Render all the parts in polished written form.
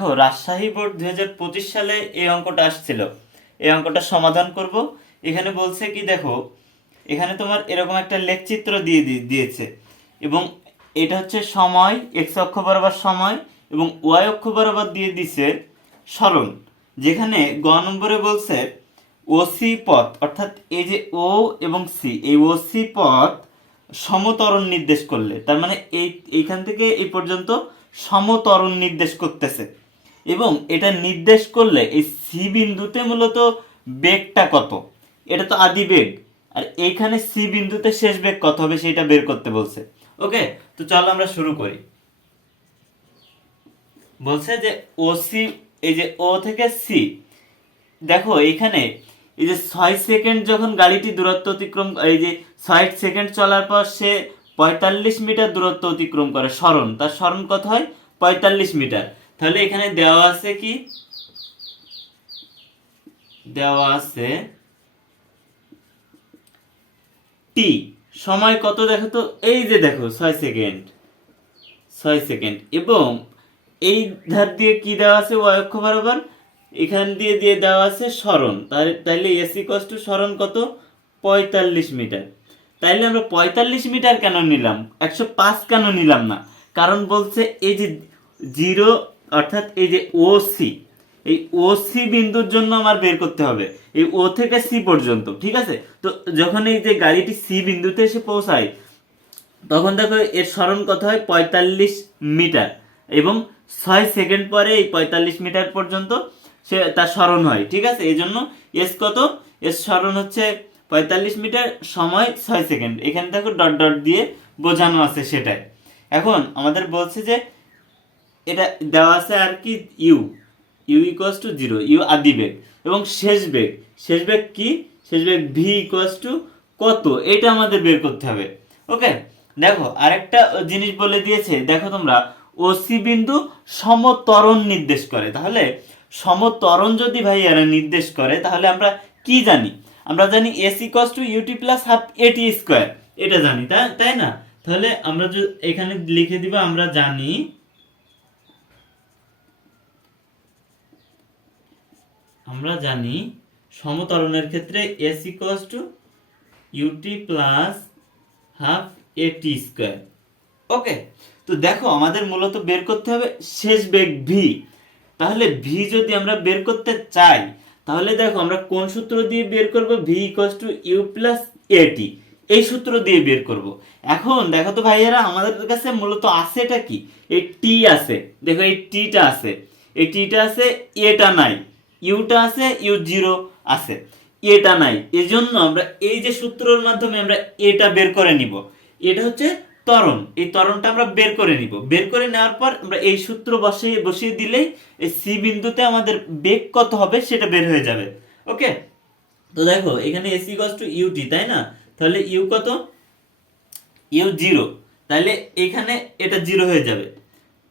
দেখো রাজশাহী বোর্ড 2025 সালে এই অঙ্কটা আসছিল। এই অঙ্কটা সমাধান করব। এখানে বলছে কি দেখো, এখানে তোমার এরকম একটা লেখচিত্র দিয়েছে এবং এটা হচ্ছে সময়, এক্স অক্ষ বরাবর সময় এবং ওয়াই অক্ষ বরাবর দিয়ে দিছে সরণ। যেখানে গ নম্বরে বলছে ওসি পথ, অর্থাৎ এই যে ও এবং সি, এই ওসি পথ সমত্বরণ নির্দেশ করলে, তার মানে এইখান থেকে এই পর্যন্ত সমত্বরণ নির্দেশ করতেছে। এবং এটা নির্দেশ করলে এই সি বিন্দুতে মূলত বেগটা কত, এটা তো আদি বেগ, আর এইখানে সি বিন্দুতে শেষ বেগ কত হবে সেটা বের করতে বলছে। ওকে, তো চলো আমরা শুরু করি। বলছে যে ও সি, এই যে ও থেকে সি, দেখো এইখানে এই যে 6 সেকেন্ড যখন গাড়িটি দূরত্ব অতিক্রম, এই যে 6 সেকেন্ড চলার পর সে 45 মিটার দূরত্ব অতিক্রম করে সরণ, তার সরণ কত হয় 45 মিটার। তাহলে এখানে দেওয়া আছে কি, দেওয়া আছে টি, সময় কত দেখো তো, এই যে দেখো 6 সেকেন্ড, 6 সেকেন্ড, এবং এই ধার দিয়ে কি দেওয়া আছে ওয়াই অক্ষ বরাবর, এখান দিয়ে দিয়ে দেওয়া আছে সরণ, তাইলে এসি কষ্ট সরণ কত 45 মিটার। তাইলে আমরা 45 মিটার কেন নিলাম, 105 কেন নিলাম না? কারণ বলছে এই যে জিরো, অর্থাৎ এই যে ও সি, এই ও সি বিন্দুর জন্য আমার বের করতে হবে এই ও থেকে সি পর্যন্ত, ঠিক আছে? তো যখন এই যে গাড়িটি সি বিন্দুতে এসে পৌঁছায় তখন দেখো এর সরণ কত হয় 45 মিটার, এবং 6 সেকেন্ড পরে এই 45 মিটার পর্যন্ত সে তার সরণ হয়, ঠিক আছে? এই জন্য এস কত, এস সরণ হচ্ছে 45 মিটার, সময় 6 সেকেন্ড। এখানে দেখো ডট ডট দিয়ে বোঝানো আছে সেটাই। এখন আমাদের বলছে যে এটা দেওয়া আছে আর কি, u, u equals to 0, u আদি বেগ, এবং শেষ বেগ, শেষ বেগ কি, শেষ বেগ ভি ইকুয়ালস টু কত, এটা আমাদের বের করতে হবে। ওকে, দেখো আরেকটা জিনিস বলে দিয়েছে, দেখো তোমরা ওসি বিন্দু সমত্বরণ নির্দেশ করে। তাহলে সমত্বরণ যদি ভাইয়ারা নির্দেশ করে তাহলে আমরা কি জানি, আমরা জানি s equals to ut plus half at square, এটা জানি, তাই না? তাহলে আমরা এখানে লিখে দিব, আমরা জানি, আমরা জানি সমত্বরণের ক্ষেত্রে s equals to ut plus half at square. Okay, তো দেখো আমাদের মূলত বের করতে হবে শেষ বেগ ভি। তাহলে ভি যদি আমরা বের করতে চাই তাহলে দেখো আমরা কোন সূত্র দিয়ে বের করব, v equals to u plus at, এই সূত্র দিয়ে বের করব। এখন দেখো তো ভাইয়েরা আমাদের কাছে মূলত আছে এটা কি, এই টি আছে, দেখো এই টিটা আছে, এই টিটা আছে, এটা নাই, ইউটা আছে, ইউ জিরো আছে, এটা নাই। এজন্য আমরা এই যে সূত্রের মাধ্যমে আমরা এটা বের করে নিব, এটা হচ্ছে ত্বরণ, এই ত্বরণটা আমরা বের করে নিব। বের করে নেওয়ার পর আমরা এই সূত্র বসিয়ে বসিয়ে দিলেই এই সি বিন্দুতে আমাদের বেগ কত হবে সেটা বের হয়ে যাবে। ওকে, তো দেখো এখানে এস ইকুয়ালস টু ইউটি, তাই না? তাহলে ইউ কত, ইউ জিরো, তাহলে এখানে এটা জিরো হয়ে যাবে,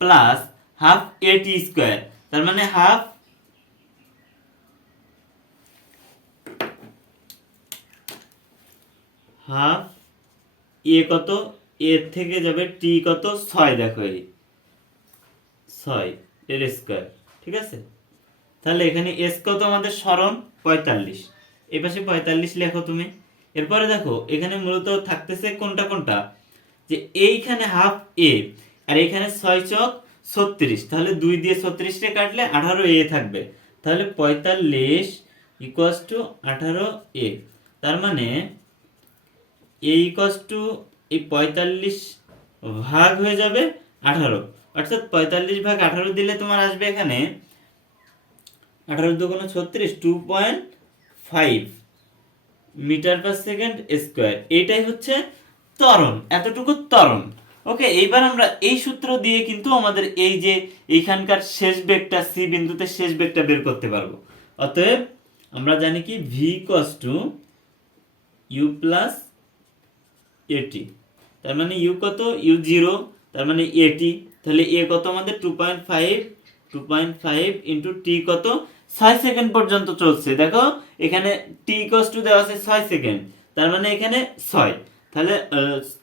প্লাস হাফ এটি স্কোয়ার, তার মানে হাফ হাফ এ কত, এর থেকে যাবে টি কত 6, দেখো এই 6 এর স্কোয়ার, ঠিক আছে? তাহলে এখানে এস কত আমাদের সরণ 45, এই পাশে 45 লেখো তুমি। এরপরে দেখো এখানে মূলত থাকতেছে কোনটা কোনটা, যে এইখানে হাফ এ আর এখানে 6 চক 36, তাহলে 2 দিয়ে 36 কে কাটলে 18 এ থাকবে, তাহলে 45 ইকুয়ালস টু 18 এ, তার মানে এ ইকুয়ালস টু এই 45 ভাগ হয়ে যাবে 18, অর্থাৎ 45 ভাগ 18 দিলে তোমার আসবে এখানে 18 দুগুণ 36, 2.5 মিটার পার সেকেন্ড স্কোয়ার। এইটাই হচ্ছে ত্বরণ, এতটুকু ত্বরণ। ওকে, এইবার আমরা এই সূত্র দিয়ে কিন্তু আমাদের এই যে এইখানকার শেষ বেগটা সি বিন্দুতে শেষ বেগটা বের করতে পারবো। অতএব আমরা জানি কি v equals to u plus at, তার মানে ইউ কত, ইউ জিরো, তার মানে এটি, তাহলে এ কত আমাদের 2.5, 2.5 ইন্টু টি কত 6 সেকেন্ড পর্যন্ত চলছে। দেখো এখানে টি ইকুয়ালস টু দেওয়া আছে 6 সেকেন্ড, তার মানে এখানে 6, তাহলে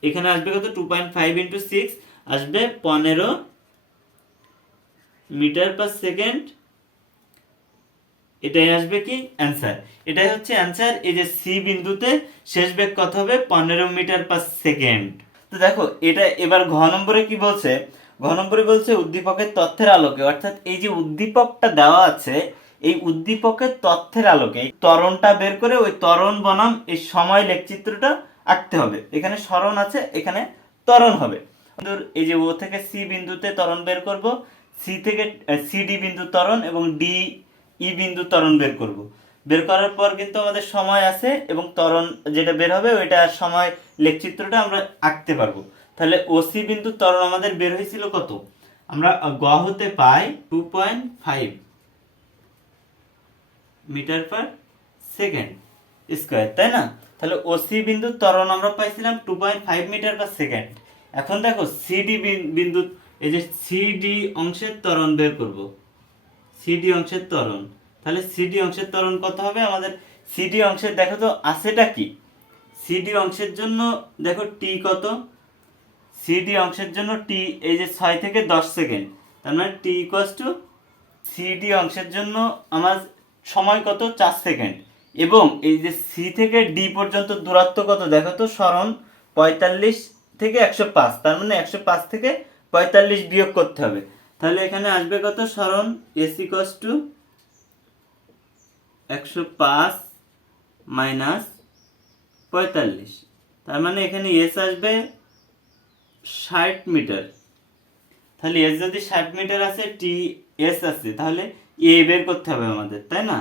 এখানে আসবে কত 2.5 ইন্টু 6 আসবে 15 মিটার পার সেকেন্ড, এটাই আসবে কি অ্যান্সার। এটাই হচ্ছে অ্যান্সার। এই যে সি বিন্দুতে শেষ বেগ কত হবে, 15 মিটার পার সেকেন্ড। তো দেখো এটা এবার ঘ নম্বরে কি বলছে, ঘ নম্বরে বলছে উদ্দীপকের তথ্যের আলোকে, অর্থাৎ এই যে উদ্দীপকটা দেওয়া আছে এই উদ্দীপকের তথ্যের আলোকে এই ত্বরণটা বের করে ওই ত্বরণ বনাম এই সময় লেখচিত্রটা আঁকতে হবে। এখানে সরণ আছে, এখানে ত্বরণ হবে। এই যে ও থেকে সি বিন্দুতে ত্বরণ বের করব, সি থেকে সিডি বিন্দু ত্বরণ এবং ডি ই বিন্দু ত্বরণ বের করব। বের করার পর কিন্তু আমাদের সময় আছে এবং ত্বরণ যেটা বের হবে ওইটা সময় লেখচিত্রটা আমরা আঁকতে পারবো। তাহলে ওসি বিন্দু ত্বরণ আমাদের বের হয়েছিল কত, আমরা গ হতে পাই 2.5 মিটার পার সেকেন্ড স্কয়ার, তাই না? তাহলে ওসি বিন্দু ত্বরণ আমরা পাইছিলাম 2.5 মিটার পার সেকেন্ড। এখন দেখো সিডি বিন্দু, এই যে সিডি অংশের ত্বরণ বের করব, সিডি অংশের ত্বরণ। তাহলে সিডি অংশের ত্বরণ কত হবে আমাদের, সিডি অংশের দেখো তো আছেটা কি, সিডি অংশের জন্য দেখো টি কত, সিডি অংশের জন্য টি এই যে 6 থেকে 10 সেকেন্ড, তার মানে টি ইকুয়ালস টু সিডি অংশের জন্য আমার সময় কত 4 সেকেন্ড। এবং এই যে সি থেকে ডি পর্যন্ত দূরত্ব কত দেখো তো, সরণ 45 থেকে 105, তার মানে 105 থেকে 45 বিয়োগ করতে হবে। তাহলে এখানে আসবে কত, সরণ এস ইকুয়ালস টু 105 মাইনাস 45, তার মানে এখানে এস আসবে 60 মিটার। তাহলে এস যদি 60 মিটার আছে, টি এস আছে, তাহলে এ বের করতে হবে আমাদের, তাই না?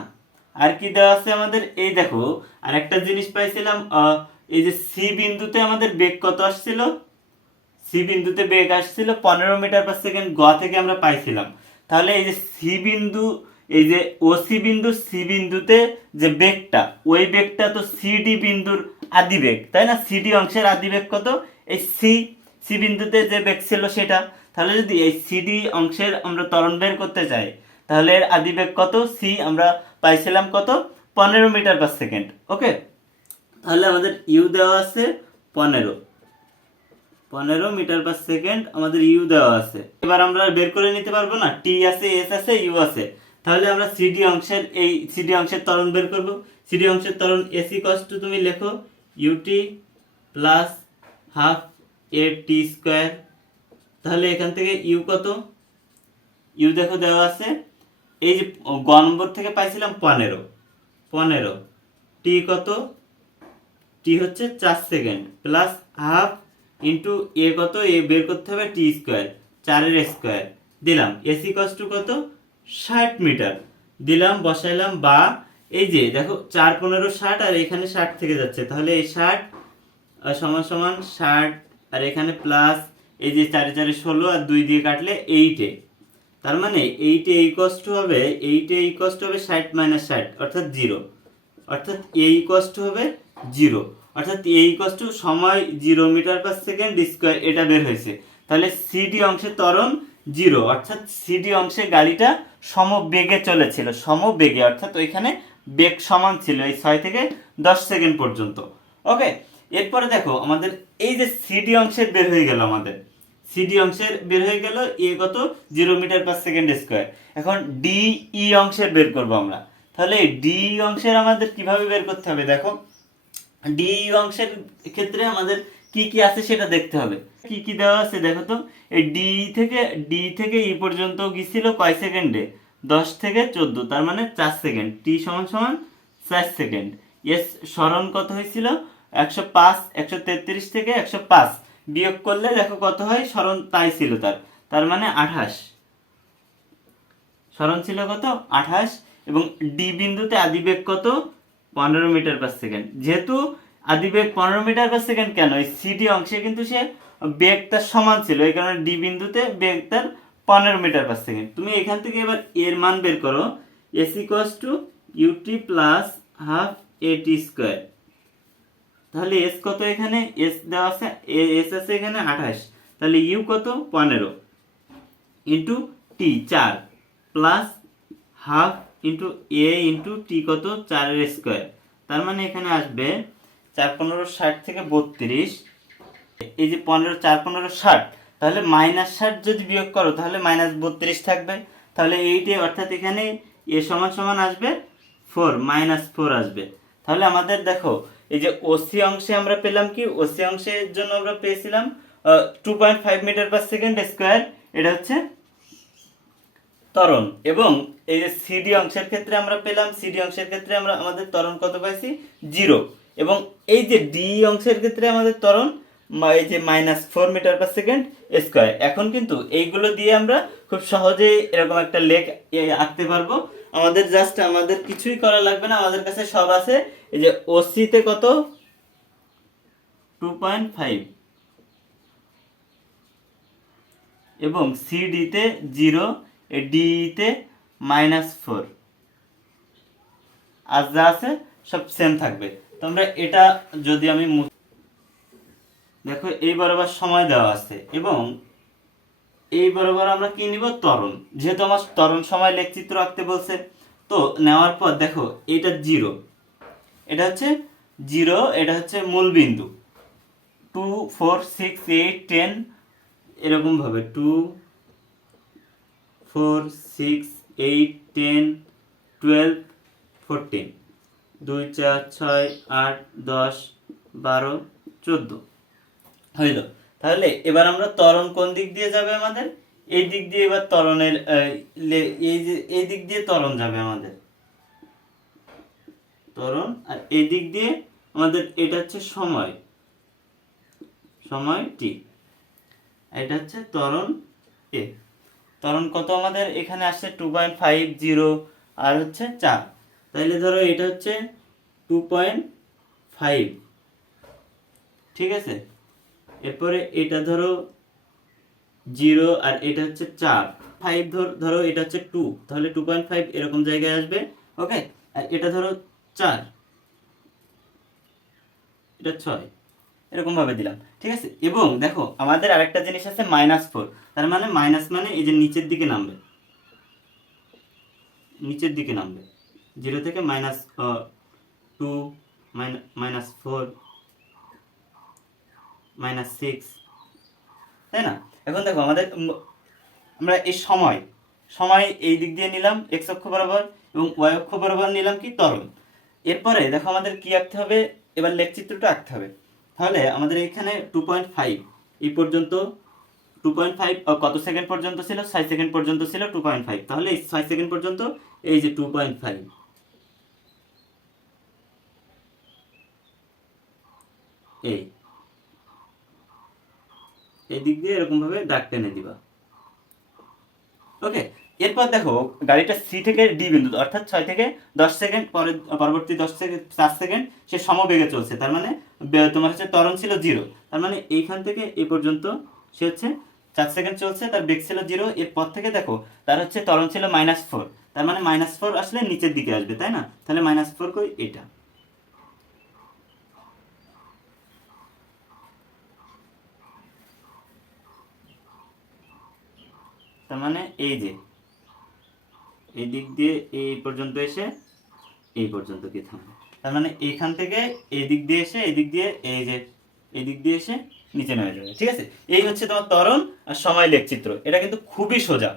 আর কি দেওয়া আছে আমাদের, এই দেখো আর একটা জিনিস পাইছিলাম, এই যে সি বিন্দুতে আমাদের বেগ কত আসছিল, সি বিন্দুতে বেগ আসছিল 15 মিটার পার সেকেন্ড, গ থেকে আমরা পাইছিলাম। তাহলে এই যে সি বিন্দু, এই যে ও সি বিন্দু সি বিন্দুতে যে বেগটা, ওই বেগটা তো সিডি বিন্দুর আদি বেগ, তাই না? সিডি অংশের আদি বেগ কত, এই সি সি বিন্দুতে যে বেগ ছিল সেটা। তাহলে যদি এই সিডি অংশের আমরা ত্বরণ বের করতে চাই, তাহলে এর আদি বেগ কত, সি আমরা পাইছিলাম কত, 15 মিটার পার সেকেন্ড। ওকে, তাহলে আমাদের ইউ দেওয়া আছে 15 মিটার পার সেকেন্ড আমাদের ইউ দেওয়া আছে। এবার আমরা বের করে নিতে পারবো না, টি আছে, এস আছে, ইউ আছে। তাহলে আমরা সিডি অংশের এই সিডি অংশের ত্বরণ বের করব। সিডি অংশের ত্বরণ এস ইকুয়ালস টু তুমি লেখো ইউটি প্লাস হাফ এ টি স্কয়ার। তাহলে এখান থেকে ইউ কত, ইউ দেখো দেওয়া আছে, এই যে গ নম্বর থেকে পাইছিলাম 15 টি কত, টি হচ্ছে 4 সেকেন্ড প্লাস হাফ ইন্টু এ কত, এ বের করতে হবে টি স্কোয়ার, 4 এর স্কোয়ার দিলাম, এস ইকুয়ালস টু কত 60 মিটার দিলাম, বসাইলাম। বা এই যে দেখো 4 15 60 আর এখানে 60 থেকে যাচ্ছে, তাহলে এই 60 সমান সমান 60 আর এখানে প্লাস এই যে 4 4 16 আর 2 দিয়ে কাটলে 8 তার মানে 8 ইকুয়ালস টু হবে 60 মাইনাস 60 অর্থাৎ 0, অর্থাৎ এ ইকুয়ালস টু হবে 0, অর্থাৎ এ ইকুয়ালস টু সময় 0 মিটার পার সেকেন্ড স্কয়ার, এটা বের হয়েছে। তাহলে সিডি অংশে ত্বরণ 0, অর্থাৎ সিডি অংশে গাড়িটা সমবেগে চলেছিল, সমবেগে, অর্থাৎ ওইখানে বেগ সমান ছিল এই 6 থেকে 10 সেকেন্ড পর্যন্ত। ওকে, এরপরে দেখো আমাদের এই যে সিডি অংশের বের হয়ে গেল, আমাদের সিডি অংশের বের হয়ে গেল এ কত 0 মিটার পার সেকেন্ড স্কয়ার। এখন ডিই অংশের বের করব আমরা। তাহলে ডি অংশের আমাদের কিভাবে বের করতে হবে, দেখো ডি অংশের ক্ষেত্রে আমাদের কি কি আছে সেটা দেখতে হবে। কি কি দেওয়া আছে দেখো তো, এই ডি থেকে ই পর্যন্ত গিয়েছিল কয় সেকেন্ডে, 10 থেকে 14, তার মানে 4 সেকেন্ড, টি সমান সমান 4 সেকেন্ড। এস সরণ কত হয়েছিল 105, 133 থেকে 105 বিয়োগ করলে দেখো কত হয়, সরণ তাই ছিল তার মানে 28, সরণ ছিল কত 28। এবং ডি বিন্দুতে আদিবেগ কত 15 মিটার পার সেকেন্ড। যেহেতু আদিবেগ 15 মিটার পার সেকেন্ড, কেন এই সিডি অংশে কিন্তু সে বেগ তার সমান ছিল, এই কারণে ডি বিন্দুতে বেগ তার 15 মিটার পার সেকেন্ড। তুমি এখান থেকে এবার এর মান বের করো, s equals to ut plus half at square. তাহলে এস কত, এখানে এস দেওয়া আছে, এস আছে এখানে 28, তাহলে ইউ কত 15 into T 4 plus half into এ ইন্টু টি কত 4 এর স্কয়ার, তার মানে এখানে আসবে 4 15 60 থেকে 32, এই যে 15 4 15 60, তাহলে মাইনাস 60 যদি বিয়োগ করো তাহলে মাইনাস 32 থাকবে। তাহলে এইটে অর্থাৎ এখানে এ সমান সমান আসবে 4 -4 আসবে। তাহলে আমাদের দেখো এই যে ওসি অংশে আমরা পেলাম কি, ওসি অংশের জন্য আমরা পেয়েছিলাম 2.5 মিটার পার সেকেন্ড স্কোয়ার, এটা হচ্ছে ত্বরণ। এবং এই যে সিডি অংশের ক্ষেত্রে আমরা পেলাম, সিডি অংশের ক্ষেত্রে আমরা আমাদের ত্বরণ কত পাইছি, 0। এবং এই যে ডি অংশের ক্ষেত্রে আমাদের ত্বরণ এই যে -4 মিটার পার সেকেন্ড স্কোয়ার। এখন কিন্তু এইগুলো দিয়ে আমরা খুব সহজেই এরকম একটা লেখ আঁকতে পারবো। আমাদের জাস্ট আমাদের কিছুই করা লাগবে না, আমাদের কাছে সব আছে। এই যে ওসিতে কত, 2.5, এবং সিডিতে 0, ডিতে -4, আর যা আছে সব সেম থাকবে। তোমরা এটা যদি আমি দেখো এই বরাবর সময় দেওয়া আছে, এবং এই বরাবর আমরা কি নিব, ত্বরণ। যেহেতু আমার ত্বরণ সময় লেখচিত্র আঁকতে বলছে, তো নেওয়ার পর দেখো এটা 0, এটা হচ্ছে 0, এটা হচ্ছে মূল বিন্দু। 2, 4, 6, 8, 10 এরকম ভাবে 2, 4, 6, 8, 10, 12, 14, 2, 4, 6, 8, 10, 12, 14 হইল। তাহলে এবার আমরা ত্বরণ কোন দিক দিয়ে যাবে আমাদের, এই দিক দিয়ে। এবার ত্বরণের এই যে এই দিক দিয়ে ত্বরণ যাবে আমাদের, ত্বরণ। আর এই দিক দিয়ে আমাদের এটা হচ্ছে সময়, সময় টি, এটা হচ্ছে ত্বরণ এ। ত্বরণ কত আমাদের এখানে আসছে 2.50 আর হচ্ছে 4। তাইলে ধরো এটা হচ্ছে 2.5, ঠিক আছে। এরপরে এটা ধরো 0 আর এটা হচ্ছে 4, 5 ধরো এটা হচ্ছে 2, তাহলে 2.5 এরকম জায়গায় আসবে। ওকে, আর এটা ধরো 4, এটা 6, এরকম ভাবে দিলাম, ঠিক আছে। এবং দেখো আমাদের আরেকটা জিনিস আছে -4, তার মানে মাইনাস মানে এই যে নিচের দিকে নামবে, নিচের দিকে নামবে 0 থেকে -2, -4, -6, তাই না। এখন দেখো আমাদের আমরা এই সময়, সময় এই দিক দিয়ে নিলাম x অক্ষ বরাবর, এবং y অক্ষ বরাবর নিলাম কি, ত্বরণ। এরপরে দেখো আমাদের কি আঁকতে হবে, এবার লেখচিত্রটা আঁকতে হবে। তাহলে আমাদের এখানে 2.5 এই পর্যন্ত, 2.5 কত সেকেন্ড পর্যন্ত ছিল, 6 সেকেন্ড পর্যন্ত ছিল 2.5। তাহলে এই 6 সেকেন্ড পর্যন্ত এই যে 2.5, এই দিক দিয়ে এরকম ভাবে দাগ টেনে দিবা। ওকে, এরপর দেখো গাড়িটা সি থেকে ডি বিন্দু, অর্থাৎ 6 থেকে 10 সেকেন্ড পরে, পরবর্তী 10 থেকে 4 সেকেন্ড সে সমবেগে চলছে। তার মানে তোমার হচ্ছে ত্বরণ ছিল 0, তার মানে এইখান থেকে এই পর্যন্ত সে হচ্ছে 4 সেকেন্ড চলছে, তার বেগ ছিল 0। এরপর থেকে দেখো তার হচ্ছে ত্বরণ ছিল -4, তার মানে -4 আসলে নিচের দিকে আসবে, তাই না। তাহলে -4 কই, এটা। তার মানে এই যে এই দিক দিয়ে এই পর্যন্ত এসে এই পর্যন্ত কি থামবে, তার মানে এইখান থেকে এই দিক দিয়ে এসে এই দিক দিয়ে এই যে এই দিক দিয়ে এসে নিচে নেমে যাবে, ঠিক আছে। এই হচ্ছে তোমার ত্বরণ আর সময় লেখচিত্র। এটা কিন্তু খুবই সোজা।